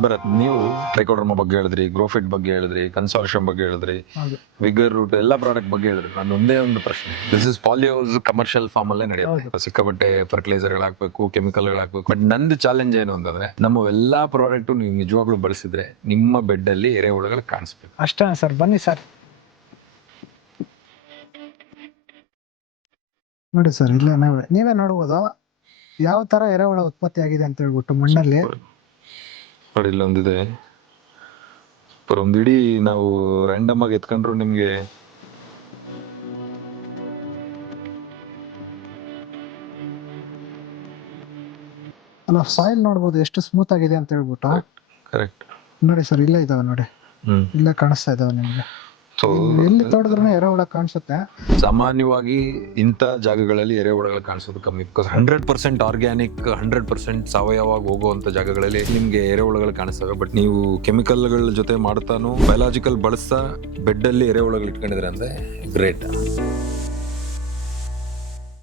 ಬರತ್ ನೀವು ಟ್ರೈಕೋಡರ್ಮಾ ಬಗ್ಗೆ ಹೇಳಿದ್ರಿ, ಗ್ರೋಫಿಟ್ ಬಗ್ಗೆ ಹೇಳಿದ್ರಿ, ಕನ್ಸಾರ್ಷಿಯಂ ಬಗ್ಗೆ ಹೇಳಿದ್ರಿ, ಹೌದು. ವಿಗರ್ ರೂಟ್ ಎಲ್ಲ ಪ್ರಾಡಕ್ಟ್ ಬಗ್ಗೆ ಹೇಳಿದ್ರಿ. ನಾನು ಒಂದೇ ಒಂದು ಪ್ರಶ್ನೆ, this is polyhouse commercial farm ಅಲ್ಲೇ ನಡೆಯುತ್ತೆ. ಸಿಕ್ಕಾಪಟ್ಟೆ ಫರ್ಟಿಲೈಸರ್ ಹಾಕ್ಬೇಕು, ಕೆಮಿಕಲ್ ಹಾಕ್ಬೇಕು. ಬಟ್ ನಂದು ಚಾಲೆಂಜ್ ಏನು ಅಂತಂದ್ರೆ, ನಮ್ಮ ಎಲ್ಲಾ ಪ್ರಾಡಕ್ಟ್ ನೀವು ನಿಜವಾಗ್ಲೂ ಬಳಸಿದ್ರೆ ನಿಮ್ಮ ಬೆಡ್ ಅಲ್ಲಿ ಎರೆಹುಳುಗಳು ಕಾಣಿಸ್ಬೇಕು. ಅಷ್ಟೇ ಸರ್, ಬನ್ನಿ ಸರ್. ನೋಡಿ ಸರ್, ಇಲ್ಲ ನೀವೇ ನೋಡ್ಬೋದು ಯಾವ ತರ ಎರೆಹುಳ ಉತ್ಪತ್ತಿ ಆಗಿದೆ ಅಂತ ಹೇಳ್ಬಿಟ್ಟು ಮಣ್ಣಲ್ಲಿ. ನೋಡಿ ಇಲ್ಲೊಂದಿದೆ, ಒಂದು ಇಡೀ ನಾವು ರ್ಯಾಂಡಮ್ ಆಗಿ ಎತ್ಕೊಂಡ್ರು ನಿಮ್ಗೆ ಅಲ್ಲ, ಸಾಯಿಲ್ ನೋಡ್ಬೋದು ಎಷ್ಟು ಸ್ಮೂತ್ ಆಗಿದೆ ಅಂತ ಹೇಳ್ಬಿಟ್ಟು. ಕರೆಕ್ಟ್. ನೋಡಿ ಸರ್, ಇಲ್ಲೇ ಇದಾವೆ ನೋಡಿ, ಇಲ್ಲೇ ಕಾಣಿಸ್ತಾ ಇದಾವೆ ನಿಮ್ಗೆ. ಎಲ್ಲಿ ತೋಡಿದ್ರು ಎರೆಹುಳ ಕಾಣಿಸುತ್ತೆ. ಸಾಮಾನ್ಯವಾಗಿ ಇಂಥ ಜಾಗಗಳಲ್ಲಿ ಎರೆಹುಳುಗಳು ಕಾಣಿಸೋದು ಕಮ್ಮಿ. ಬಿಕಾಸ್ 100% ಆರ್ಗ್ಯಾನಿಕ್, 100% ಸಾವಯವಾಗಿ ಹೋಗುವಂತ ಜಾಗಗಳಲ್ಲಿ ನಿಮ್ಗೆ ಎರೆಹುಳುಗಳು ಕಾಣಿಸ್ತವೆ. ಬಟ್ ನೀವು ಕೆಮಿಕಲ್ಗಳ ಜೊತೆ ಮಾಡ್ತಾನು ಬಯೋಲಾಜಿಕಲ್ ಬಳಸ್ತಾ ಬೆಡ್ ಅಲ್ಲಿ ಎರೆಹುಳುಗಳು ಇಟ್ಕೊಂಡಿದ್ರೆ ಅಂದ್ರೆ ಗ್ರೇಟ್.